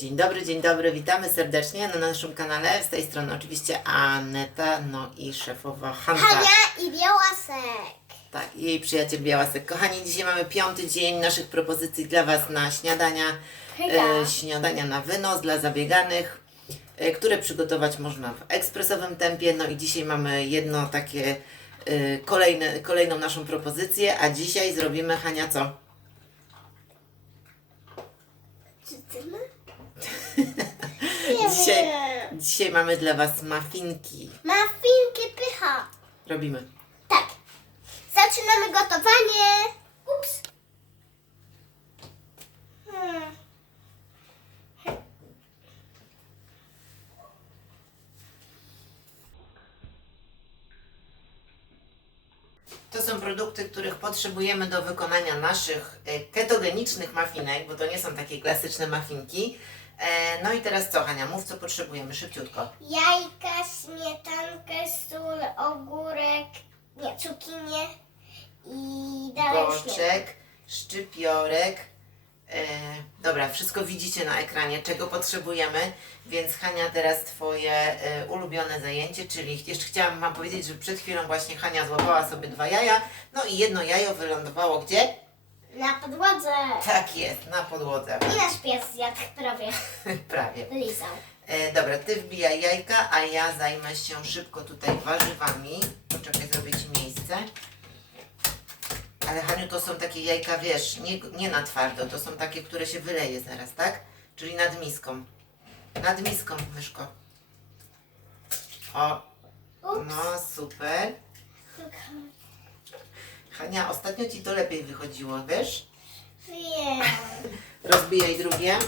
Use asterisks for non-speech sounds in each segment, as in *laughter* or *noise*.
Dzień dobry, dzień dobry, witamy serdecznie na naszym kanale. Z tej strony oczywiście Aneta, no i szefowa Hanka. Hania i Białasek. Tak, i jej przyjaciel Białasek. Kochani, dzisiaj mamy piąty dzień naszych propozycji dla Was na śniadania. E, śniadania na wynos dla zabieganych, e, które przygotować można w ekspresowym tempie. No i dzisiaj mamy jedno takie e, kolejne, kolejną naszą propozycję, a dzisiaj zrobimy Hania co? Nie Dzisiaj, dzisiaj mamy dla Was muffinki. Mafinki pycha. Robimy. Tak. Zaczynamy gotowanie. Ups. Hmm. To są produkty, których potrzebujemy do wykonania naszych e, ketogenicznych mafinek, bo to nie są takie klasyczne mafinki. E, No i teraz co, Hania, mów co potrzebujemy, szybciutko. Jajka, śmietankę, sól, ogórek, nie, cukinię i dalej. Boczek, szczypiorek. E, dobra, wszystko widzicie na ekranie, czego potrzebujemy, więc Hania, teraz Twoje e, ulubione zajęcie, czyli jeszcze chciałam Wam powiedzieć, że przed chwilą właśnie Hania złapała sobie dwa jaja, no i jedno jajo wylądowało gdzie? Na podłodze. Tak jest, na podłodze. I nasz pies zjadł prawie. *laughs* Prawie. Lizał. E, dobra, ty wbijaj jajka, a ja zajmę się szybko tutaj warzywami. Poczekaj, zrobię ci miejsce. Ale Haniu, to są takie jajka, wiesz, nie, nie na twardo, to są takie, które się wyleje zaraz, tak? Czyli nad miską. Nad miską, myszko. O, Ups. no super. Hania, ostatnio ci to lepiej wychodziło, wiesz? Wiem. *laughs* Rozbijaj drugie.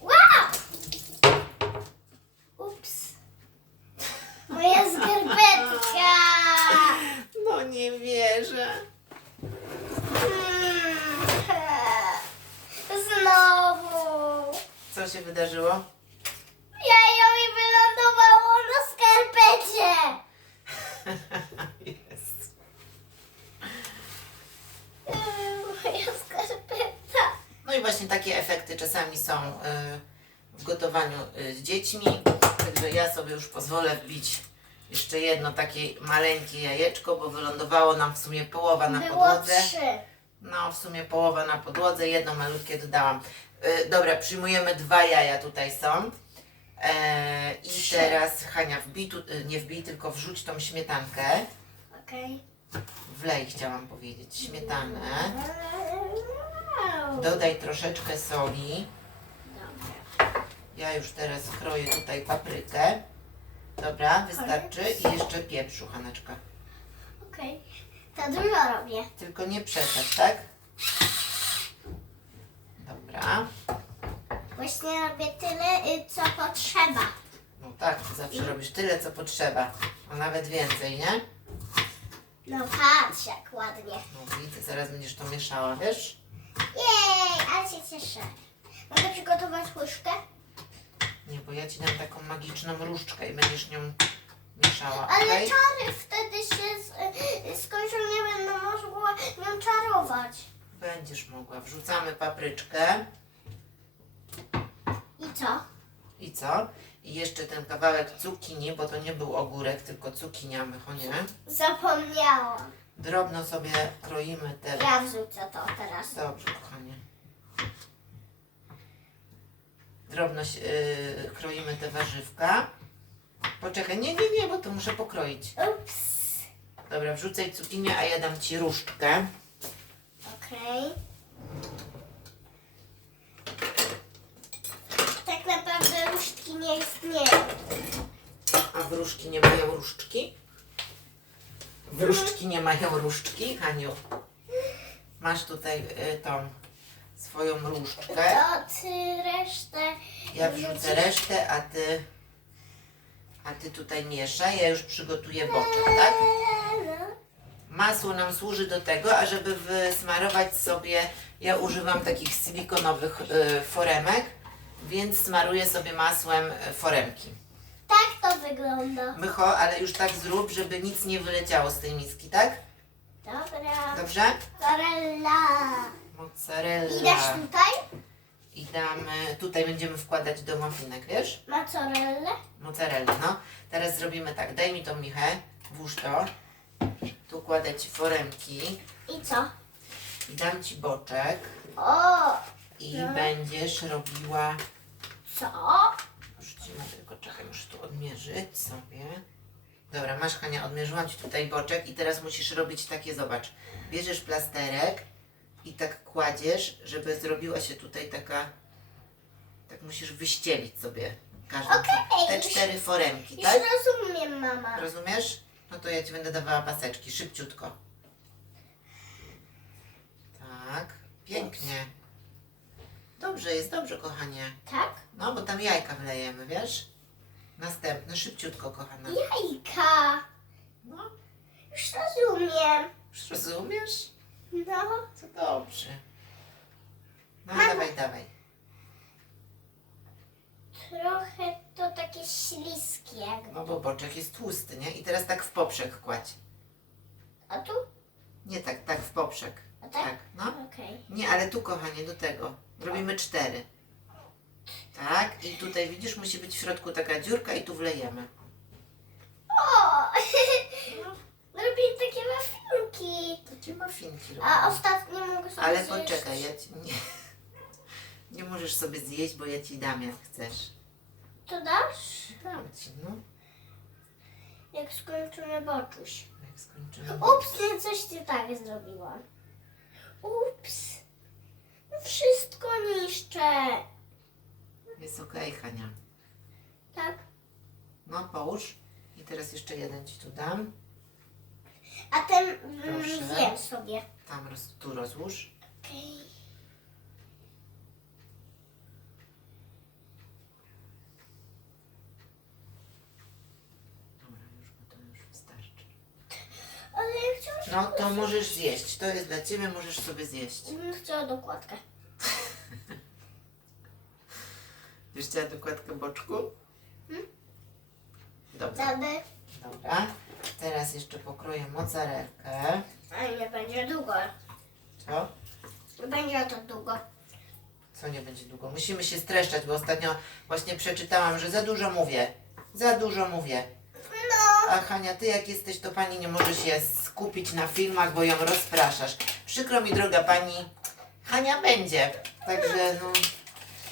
Wow! Ups. Moja skarpetka. *laughs* No nie wierzę. Hmm. Znowu. Co się wydarzyło? Jajo mi wylądowało na skarpecie. Jest. Hmm, Moja skarpeta. No i właśnie takie efekty czasami są y, w gotowaniu y, z dziećmi. Także ja sobie już pozwolę wbić jeszcze jedno takie maleńkie jajeczko, bo wylądowało nam w sumie połowa na Było podłodze. trzy. No, w sumie połowa na podłodze, jedno malutkie dodałam. Y, dobra, przyjmujemy dwa jaja tutaj są. E, I teraz Hania, wbij tu, nie wbij, tylko wrzuć tą śmietankę. Okej. Wlej, chciałam powiedzieć, śmietanę. Dodaj troszeczkę soli. Dobra. Ja już teraz kroję tutaj paprykę. Dobra, wystarczy. I jeszcze pieprzu, Haneczka. Okej. To dużo robię. Tylko nie przesadź, tak? Dobra. Właśnie robię tyle, y, co potrzeba. No tak, ty zawsze robisz tyle, co potrzeba. A nawet więcej, nie? No patrz jak ładnie. No widzę, zaraz będziesz to mieszała, wiesz? Się cieszę. Mogę przygotować łyżkę? Nie, bo ja ci dam taką magiczną różdżkę i będziesz nią mieszała, Ale okej? czary wtedy się z, y, skończą, nie będę mogła nią czarować. Będziesz mogła. Wrzucamy papryczkę. I co? I co? I jeszcze ten kawałek cukinii, bo to nie był ogórek, tylko cukinia mychonie. Zapomniałam. Drobno sobie kroimy te... Ja wrzucę to teraz. Dobrze, kochanie. Drobno yy, kroimy te warzywka. Poczekaj, nie, nie, nie, bo to muszę pokroić. Ups. Dobra, wrzucaj cukinię, a ja dam Ci różdżkę. Okej. Tak naprawdę różdżki nie istnieją. A wróżki nie mają różdżki? Wróżczki nie mają różdżki, Haniu. Masz tutaj y, tą swoją różdżkę. To ty resztę Ja wrzucę resztę, a ty, a ty tutaj mieszaj. Ja już przygotuję boczek, tak? Masło nam służy do tego, ażeby wysmarować sobie, ja używam takich silikonowych y, foremek, więc smaruję sobie masłem y, foremki. Tak to wygląda. Mycho, ale już tak zrób, żeby nic nie wyleciało z tej miski, tak? Dobra. Dobrze? Mozzarella. Mozzarella. I dasz tutaj? I damy, tutaj będziemy wkładać do mafinek, wiesz? Mozzarella. Mozzarella, no. Teraz zrobimy tak, daj mi tą michę, włóż to. Tu kładę Ci foremki I co? i dam Ci boczek O! i No. będziesz robiła, Co? mówię, tylko czekaj, muszę tu odmierzyć sobie. Dobra, masz Hania, odmierzyłam Ci tutaj boczek i teraz musisz robić takie, zobacz, bierzesz plasterek i tak kładziesz, żeby zrobiła się tutaj taka, tak musisz wyścielić sobie każdą, Okej, te już- cztery foremki, Już tak? rozumiem, mama. Rozumiesz? No to ja Ci będę dawała paseczki, szybciutko. Tak, pięknie. Dobrze, jest dobrze, kochanie. Tak? No, bo tam jajka wlejemy, wiesz? Następne, szybciutko, kochana. Jajka. No, Już rozumiem. już rozumiesz? No. To dobrze. No, Mamo. dawaj, dawaj. Trochę to takie śliskie jakby. No, bo boczek jest tłusty, nie? I teraz tak w poprzek kładź. A tu? Nie tak, tak w poprzek. A tak? no. Okej. Nie, ale tu, kochanie, do tego. Robimy cztery. Tak, i tutaj widzisz, musi być w środku taka dziurka i tu wlejemy. O! *laughs* Robię takie mafinki. Takie mafinki A robimy. ostatnie mogę sobie Ale zjeść. poczekaj, ja ci nie... *laughs* Nie możesz sobie zjeść, bo ja ci dam jak chcesz. To dasz? Dam ci, no. Jak skończymy boczuś. Jak skończymy. Ups, no coś nie tak zrobiłam. Ups. Wszystko niszczę. Jest okej, Hania. Tak. No, połóż. I teraz jeszcze jeden ci tu dam. A ten mm, Proszę. zjem sobie. Tam roz, tu rozłóż. Okej. Dobra, już, bo to już wystarczy. Ale ja chciałam... No, to możesz zjeść. To jest dla ciebie, możesz sobie zjeść. Mm, Chciałam dokładkę. Chciała dokładkę *laughs* boczku? Dobrze. Damy. Dobra. Teraz jeszcze pokroję mozzarellkę. Ale nie będzie długo. Co? Nie będzie to długo. Co nie będzie długo? Musimy się streszczać, bo ostatnio właśnie przeczytałam, że za dużo mówię. Za dużo mówię. No. A Hania, ty jak jesteś, to pani nie może się skupić na filmach, bo ją rozpraszasz. Przykro mi, droga pani, Hania będzie. Także no,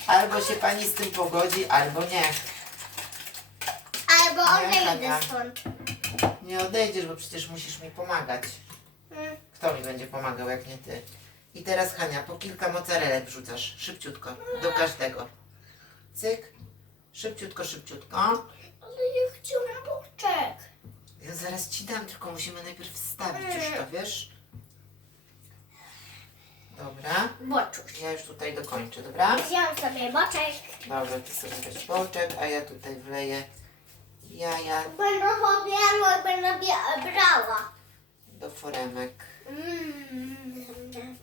albo się pani z tym pogodzi, albo nie. Albo odejdę stąd. Nie odejdziesz, bo przecież musisz mi pomagać. Mm. Kto mi będzie pomagał, jak nie ty? I teraz Hania, po kilka mozzarellek wrzucasz, szybciutko, do każdego. Cyk, szybciutko, szybciutko. Ale ja chciałam boczek. Ja zaraz ci dam, tylko musimy najpierw wstawić już to, wiesz? Dobra, Boczuś. ja już tutaj dokończę, dobra? Wziąłem sobie boczek. Dobra, ty sobie weź boczek, a ja tutaj wleję jaja Będę i będę brała. do foremek. Mm.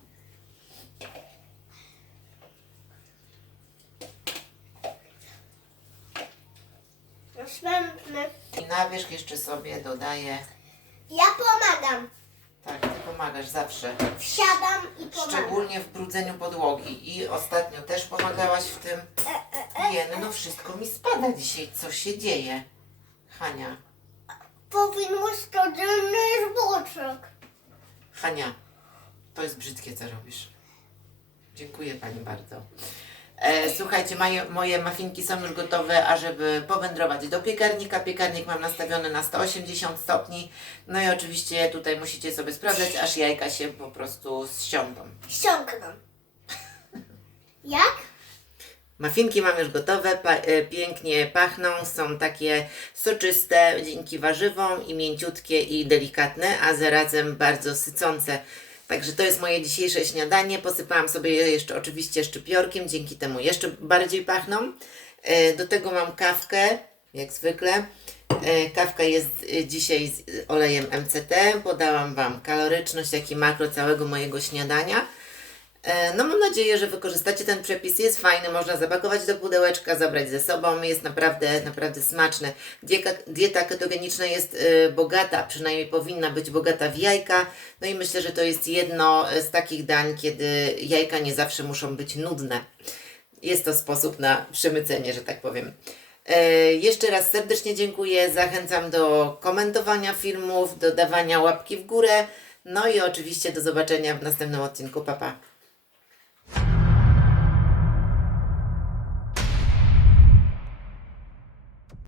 Następny. I na wierzch jeszcze sobie dodaję, Ja pomagam. tak, ty pomagasz zawsze. Wsiadam i pomagam. Szczególnie w brudzeniu podłogi. I ostatnio też pomagałaś w tym. Nie, no wszystko mi spada dzisiaj. Co się dzieje? Hania, Powinno stać, że nie jest boczek. Hania, to jest brzydkie, co robisz. Dziękuję Pani bardzo. E, słuchajcie, moje, moje mafinki są już gotowe, ażeby powędrować do piekarnika. Piekarnik mam nastawiony na 180 stopni. No i oczywiście tutaj musicie sobie sprawdzać, aż jajka się po prostu zsiądą. Ściągną. Jak? Mafinki mam już gotowe, pa, e, pięknie pachną, są takie soczyste dzięki warzywom i mięciutkie i delikatne, a zarazem bardzo sycące. Także to jest moje dzisiejsze śniadanie. Posypałam sobie je jeszcze oczywiście szczypiorkiem, dzięki temu jeszcze bardziej pachną. E, Do tego mam kawkę, jak zwykle. E, Kawka jest dzisiaj z olejem MCT. Podałam Wam kaloryczność, jak i makro całego mojego śniadania. E, No mam nadzieję, że wykorzystacie ten przepis. Jest fajny, można zapakować do pudełeczka, zabrać ze sobą. Jest naprawdę, naprawdę smaczny. Dieta, dieta ketogeniczna jest e, bogata, przynajmniej powinna być bogata w jajka. No i myślę, że to jest jedno z takich dań, kiedy jajka nie zawsze muszą być nudne. jest to sposób na przemycenie, że tak powiem. E, jeszcze raz serdecznie dziękuję. Zachęcam do komentowania filmów, do dawania łapki w górę. No i oczywiście do zobaczenia w następnym odcinku. Pa, pa.